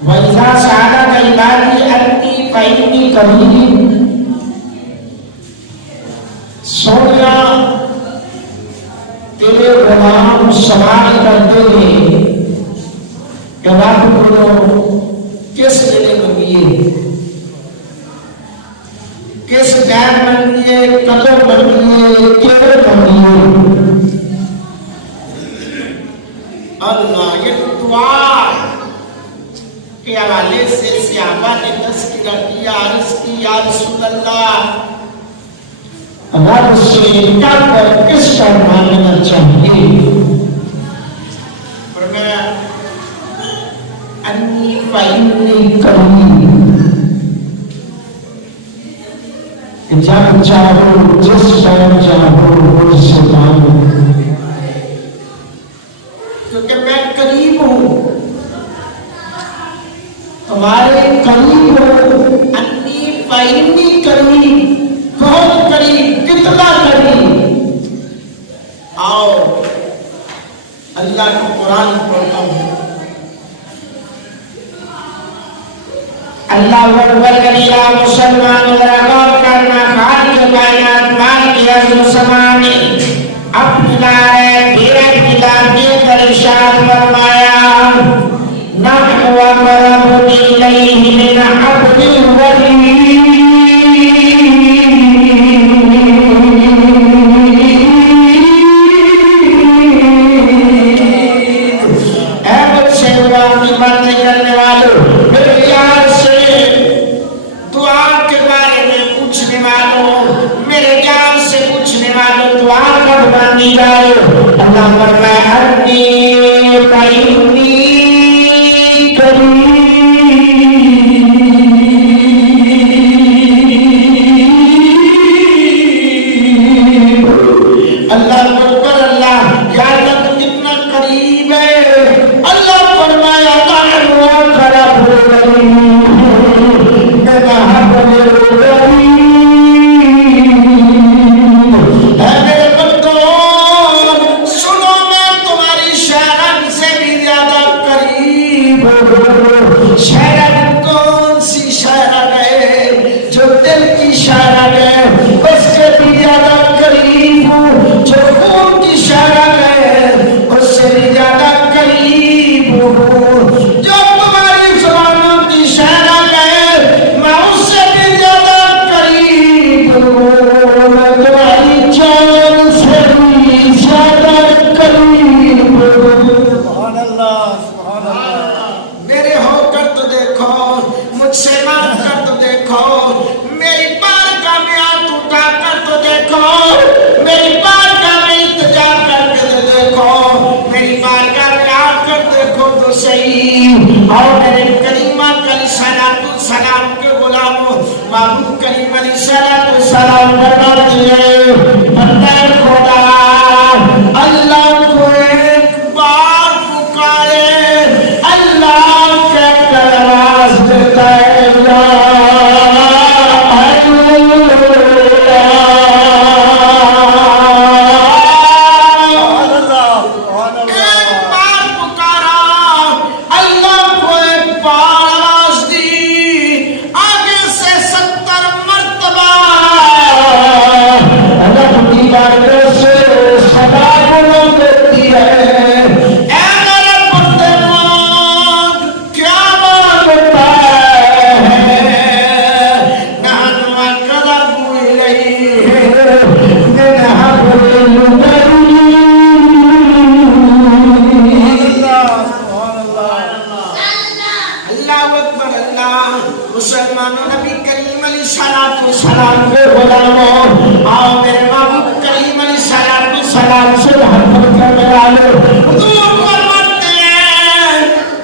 वैसा सादा इबादी अन्नी फइन्नी करीब। सोनिया तेरे गुलाम सवाल करते हैं कि रब को किस लिए मंगिए, किस टाइम मंगिए, कदर मंगिए, क्यों मंगिए। अल्लाह ये दुआ के हवाले से सहाबा ने तज़किरा किया, अर्ज़ की या रसूल अल्लाह रब से क्या कर किस पर मांगना चाहिए। फरमाया अन्नी फइन्नी करीब, जब चाहो जिस टाइम चाहो मुझसे मांगो, क्योंकि मैं करीब हूं, तुम्हारे करीब हूं। अन्नी फइन्नी करीब, बहुत करीब, कितना करीब। आओ अल्लाह का कुरान पढ़ता हूं। अल्लाह अकबर कबीरा, मुसलमान गौर करना, खालिक कायनात मालिक अर्ज़ ज़माने अपनी लाए बेरत मिला देकर इरशाद फरमाया नहनु व मरबु इलैहि मिन अब्दिल वली। करने वालों, मेरे ज्ञान से दुआ के बारे में पूछने वालों, मेरे ज्ञान से पूछने वालों, दुआ कब मांगी जाए। अल्लाह फरमाया अन्नी फइन्नी करीब। अल्लाह अकबर, अल्लाह या अल्लाह तू कितना करीब है। अल्लाह फरमाया सुनो मैं तुम्हारी शरण से भी ज्यादा करीब हूँ। शरण कौन सी शरण है? जो दिल की शरण है उससे भी ज्यादा करीब हूँ। जो खून की शरण है उससे भी ज्यादा करीब हूँ। जो तुम्हारी जुबानों की शरण है मैं उससे भी ज्यादा करीब हूँ। मैं तुम्हारी जान से भी ज्यादा करीब हूँ। सुभान अल्लाह, सुभान अल्लाह। मेरे होकर तो देखो, मुझसे मांग कर तो देखो, मेरी बारगाह में हाथ उठा कर तो देखो, मेरी बारगाह में इल्तिजा करके तो देखो, मेरी बारगाह में आकर देखो तो सही। और मेरे करीमा सलातु सलाम के गुलामों, महबूब करीम सलातु सलाम करना चाहिए। अल्लाह खुदा अल्लाह को एक बार पुकारे, अल्लाह के आवाज देता है। मुसलमानों, नबी करीम अलैहिस्सलातु सलाम के गुलामों, आओ मेरे महबूब करीम अलैहिस्सलातु सलाम से मोहब्बत करने वालों, हुजूर फरमाते हैं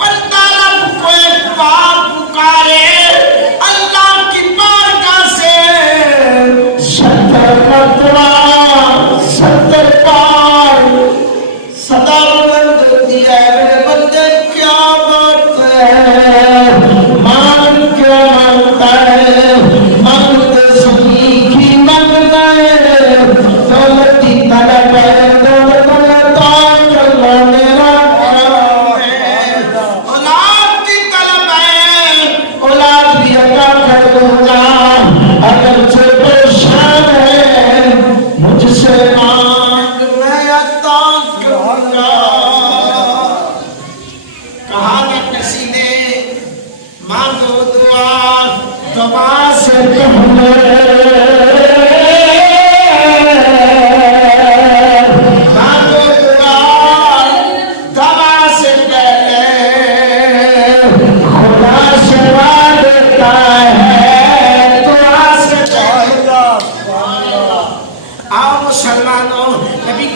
बंदा रब को एक बार पुकारे, अल्लाह की बारगाह से 70 मरतबा 70 बार सदा बुलंद होती है। मेरे बंदे क्या बात है, मान क्या मांगता है, मांगते सभी की मांगता है, दौलत की तलब है, दौलत अल्लाह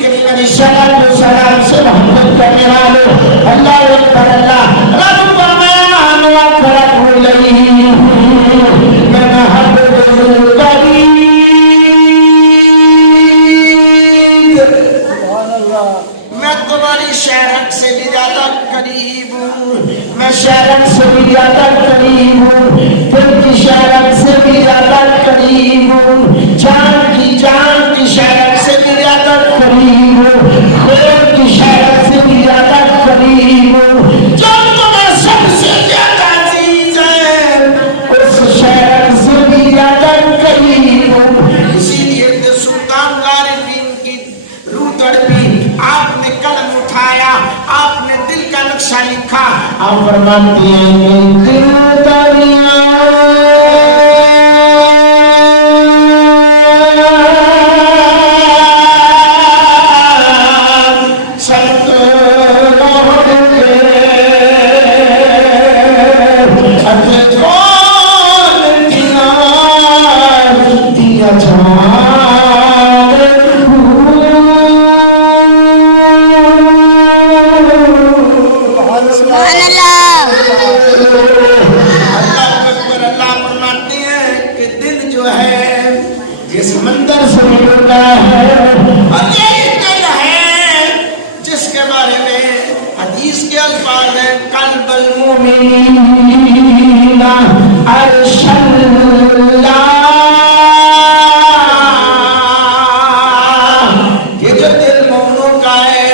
करीम अलैहिस्सलाम से मोहब्बत करने वाले अल्लाह अकबर अल्लाह रब फरमाया अनवा खलक़ु लई मैं हब्बुल करीम मैं तुम्हारी शहरत से भी ज्यादा करीब हूँ मैं शहरत से भी ज्यादा करीब हूँ दिल की शहरत से भी ज्यादा करीब हूँ जान की शहरत से भी ज्यादा करीब हूँ खून की शहरत से भी ज्यादा करीब हूँ जो तुम्हें सबसे ज्यादा अजीज है उस शहरत से भी ज्यादा करीब हूँ इसीलिए तो सुल्तान गालिबीन की रूह तड़पी आपने कलम उठाया आपने दिल का नक्शा लिखा आप फरमाते हैं कि दिल दरिया समंदर से मिलता है और ये दिल है जिसके बारे में हदीस के अल्फाज है कल्बुल मुमिनीना अर्शल्लाह ये जो दिल मोमिनों का है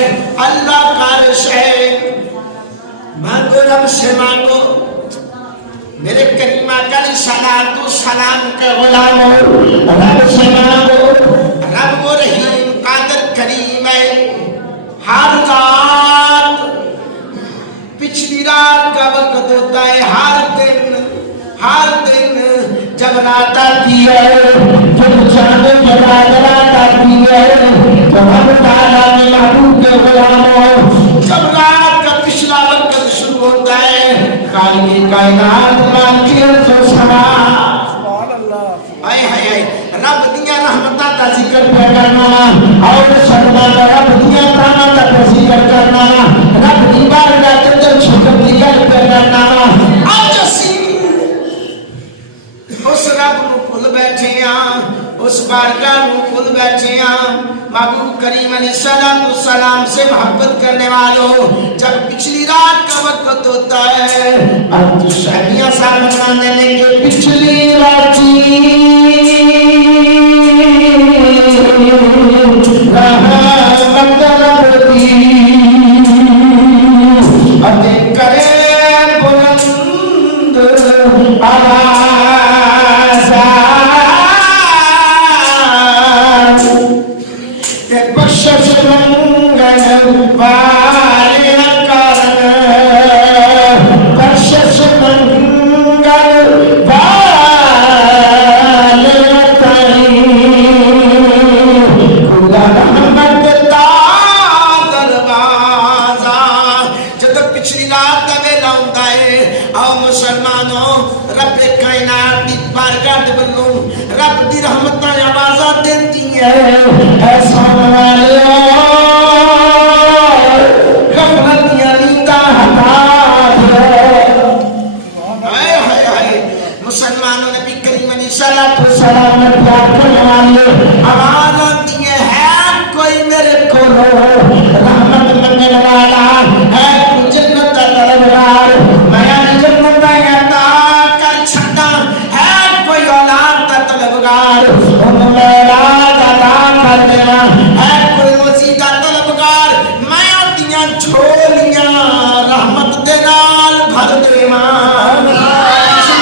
अल्लाह का अर्श है मांगो रब से मांगो मेरे करीमा का सलातो सलाम का गुलाम रब से मांगो रब वो रहीम कादर करीम है हर रात पिछली रात का वक्त होता है हर दिन जब रात आती है जब चांद जब रात आती है तो हम ताला में महबूब के गुलाम हो जब रात का पिछला वक्त शुरू होता है काली कायनात मालिक तो समा आए हाय रब दिया रहमतां दा जिक्र करना और सदा रब दिया रहमतां दा जिक्र करना रब दी बारगाह के अंदर शुक्र जिक्र करना आज ਅਸੀਂ उस रब ਨੂੰ ਭੁੱਲ बैठे हैं उस बारगाह ਨੂੰ भूल बैठे हैं महबूब करीम अलैहिस्सलाम से मोहब्बत करने वालों जब पिछली रात का वक्त होता है अब तो शादियां साल मनाने लेंगे पिछली रात करे बुलंद आवाज़ बख्शिश मंगल वाले कारण बख्शिश मंगल वाले खुदा रहमत दा दरवाजा जब पिछली रात का वेला होता है आओ मुसलमानों रब कायनात दी बारगाह दे बल्लो रब दी रहमतां आवाज़ां देती है ऐसा वाले गफलतियां नींदा हटा दे हाय हाय हाय मुसलमानों नबी करीम अलैहिस्सलाम ने प्यार करने वाले आवाज़ आती है कोई मेरे को